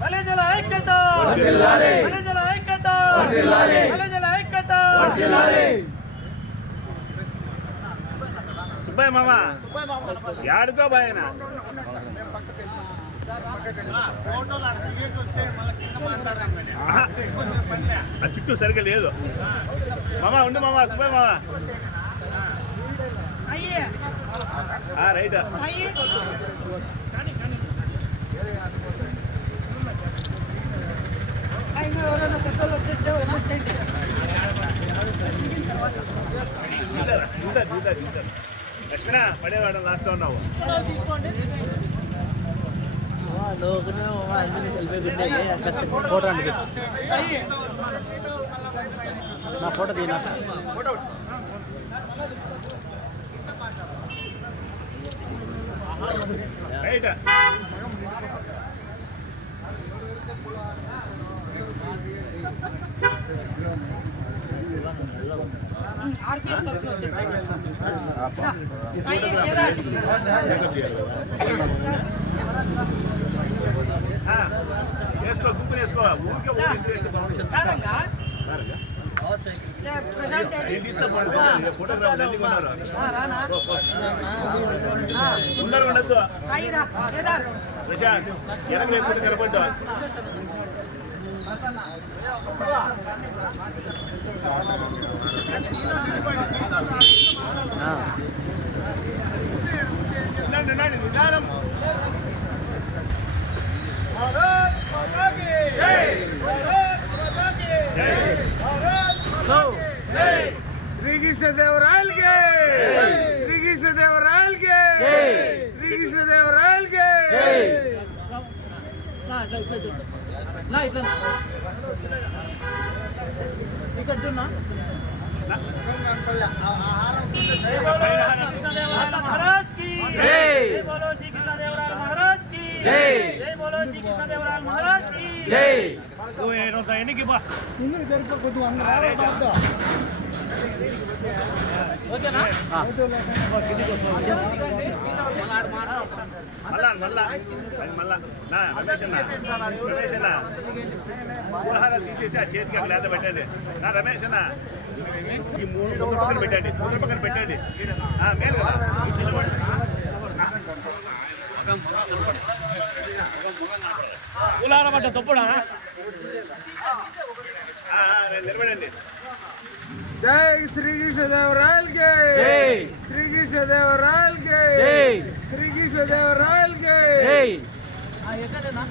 బలిజల ఐక్యత! బలిజల ఐక్యత! బలిజల ఐక్యత! సుబ్బయ్య మామ యాడుకో బాయన? చుట్టూ సరిగ్గా లేదు. మామ ఉండు మామ సుబ్బయ్య మామ. అయ్యే ఆ, రైట్. లక్ష్మణ పడేవాడు లాస్ట్ ఉన్నావు ఫోటో అండి నా ఫోటో తీనా రైట్ ఉన్నారు. ఉండద్దు ప్రశాంత్ వెనక లేకుండా కనపడ్డా జై శ్రీకృష్ణదేవరాయలకి శ్రీకృష్ణదేవరాయలకి శ్రీకృష్ణదేవరాయలకి ఇక్కడ చూడనా జై బోలో శ్రీకృష్ణదేవరాయల మహారాజ్కి జై బోలో శ్రీకృష్ణదేవరాయల మహారాజ్కి జై జై బోలో శ్రీకృష్ణదేవరాయల మహారాజ్కి జై ఓ ఏడో ఎన్నికి బా ఓకేనా? మళ్ళా మళ్ళా మళ్ళా నా రమేష్ అన్న రమేష్ అన్న పూలహారాలు తీసేసి ఆ చేతికి అక్కడ లేత పెట్టండి నా రమేష్ అన్న ఈ మూడు పక్కన పెట్టండి మూడు పక్కన పెట్టండి మేలు కదా ఉలార పడ్డ తప్పుడా? జై శ్రీకృష్ణదేవరాయలకి శ్రీకృష్ణదేవరాయలకి శ్రీకృష్ణదేవరాయలకి ఎక్కడేనా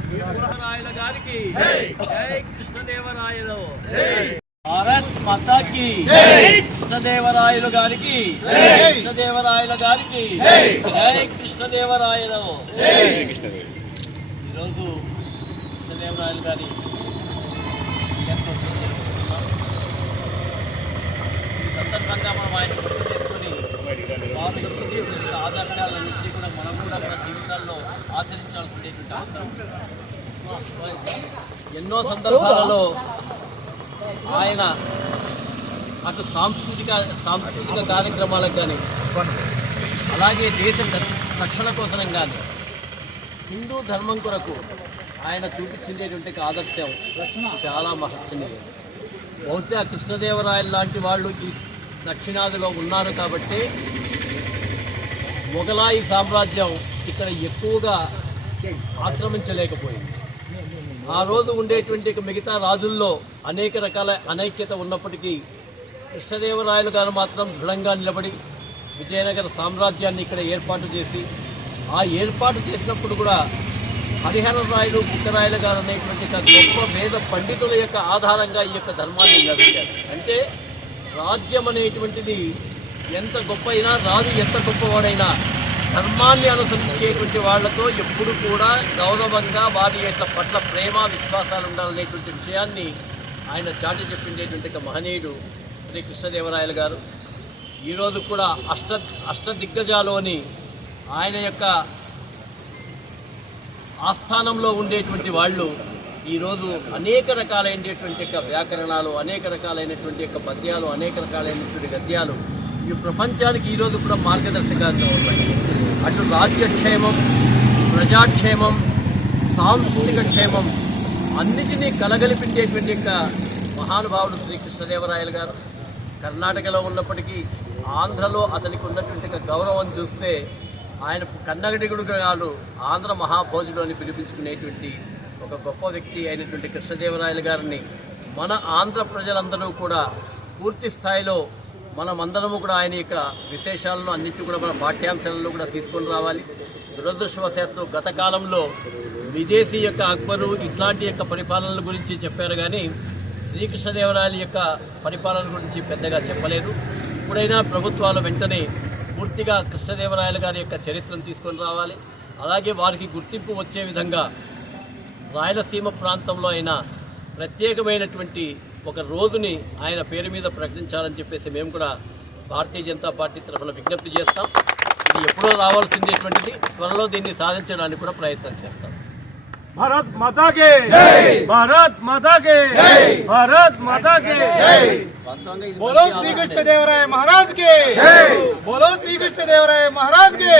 కృష్ణదేవరాయల గారికి జై! కృష్ణదేవరాయలు! భారత్ మాతాకి కృష్ణదేవరాయలు గారికి కృష్ణదేవరాయల గారికి జై. కృష్ణదేవరాయలు. ఈరోజు కృష్ణదేవరాయలు గారి. ఈ సందర్భంగా మనం ఆయన చేసుకుని వారు ఇచ్చేటువంటి ఆదర్శాలన్నింటినీ కూడా మనం కూడా మన జీవితాల్లో ఆచరించాల్సినటువంటి అవసరం. ఎన్నో సందర్భాలలో ఆయన అటు సాంస్కృతిక సాంస్కృతిక కార్యక్రమాలకు కానీ అలాగే దేశ రక్షణ కోసం కానీ హిందూ ధర్మం కొరకు ఆయన చూపించేటువంటి ఆదర్శం చాలా మహర్చనీయం బహుశా కృష్ణదేవరాయలు లాంటి వాళ్ళు ఈ దక్షిణాదిలో ఉన్నారు కాబట్టి మొఘలాయి సామ్రాజ్యం ఇక్కడ ఎక్కువగా ఆక్రమించలేకపోయింది. ఆ రోజు ఉండేటువంటి మిగతా రాజుల్లో అనేక రకాల అనైక్యత ఉన్నప్పటికీ కృష్ణదేవరాయలు గారు మాత్రం దృఢంగా నిలబడి విజయనగర సామ్రాజ్యాన్ని ఇక్కడ ఏర్పాటు చేసి ఆ ఏర్పాటు చేసినప్పుడు కూడా హరిహర రాయలు బుక్కరాయలు గారు అనేటువంటి గొప్ప వేద పండితుల యొక్క ఆధారంగా ఈ యొక్క ధర్మాన్ని నడిపారు అంటే రాజ్యం అనేటువంటిది ఎంత గొప్ప అయినా రాజు ఎంత గొప్పవాడైనా ధర్మాన్ని అనుసరించేటువంటి వాళ్ళతో ఎప్పుడు కూడా గౌరవంగా వారి యొక్క పట్ల ప్రేమ విశ్వాసాలు ఉండాలనేటువంటి విషయాన్ని ఆయన చాటి చెప్పిండేటువంటి మహనీయుడు శ్రీ కృష్ణదేవరాయలు గారు. ఈరోజు కూడా అష్ట అష్టదిగ్గజాలోని ఆయన యొక్క ఆస్థానంలో ఉండేటువంటి వాళ్ళు ఈరోజు అనేక రకాలైనటువంటి యొక్క వ్యాకరణాలు అనేక రకాలైనటువంటి యొక్క పద్యాలు అనేక రకాలైనటువంటి గద్యాలు ఈ ప్రపంచానికి ఈరోజు కూడా మార్గదర్శకాలుగా ఉన్నాయి. అటు రాజ్యక్షేమం ప్రజాక్షేమం సాంస్కృతిక క్షేమం అన్నిటినీ కలగలిపించేటువంటి యొక్క మహానుభావుడు శ్రీ కృష్ణదేవరాయలు గారు. కర్ణాటకలో ఉన్నప్పటికీ ఆంధ్రలో అతనికి ఉన్నటువంటి గౌరవం చూస్తే ఆయన కన్నగడిగుడు గారు ఆంధ్ర మహాభోజుడు అని పిలిపించుకునేటువంటి ఒక గొప్ప వ్యక్తి అయినటువంటి కృష్ణదేవరాయలు గారిని మన ఆంధ్ర ప్రజలందరూ కూడా పూర్తి స్థాయిలో మనమందరము కూడా ఆయన యొక్క విశేషాలను అన్నింటి కూడా మన పాఠ్యాంశాలలో కూడా తీసుకొని రావాలి. దురదృష్టవశాత్తు గత కాలంలో విదేశీ యొక్క అక్బరు ఇట్లాంటి యొక్క పరిపాలనల గురించి చెప్పారు కానీ శ్రీకృష్ణదేవరాయల యొక్క పరిపాలన గురించి పెద్దగా చెప్పలేదు. ఇప్పుడైనా ప్రభుత్వాలు వెంటనే పూర్తిగా కృష్ణదేవరాయల గారి యొక్క చరిత్రను తీసుకొని రావాలి. అలాగే వారికి గుర్తింపు వచ్చే విధంగా రాయలసీమ ప్రాంతంలో అయినా ప్రత్యేకమైనటువంటి ఒక రోజుని ఆయన పేరు మీద ప్రకటించాలని చెప్పేసి మేము కూడా భారతీయ జనతా పార్టీ తరఫున విజ్ఞప్తి చేస్తాం. ఇది ఎప్పుడో రావాల్సిందేటువంటిది త్వరలో దీన్ని సాధించడానికి కూడా ప్రయత్నం చేస్తాం. భారత్ మాతాకే భారత్ మాతాకే భారత్ మాతాకే బోలో శ్రీకృష్ణదేవరాయ మహారాజ్ కే బోలో శ్రీకృష్ణదేవరాయ మహారాజ్ కే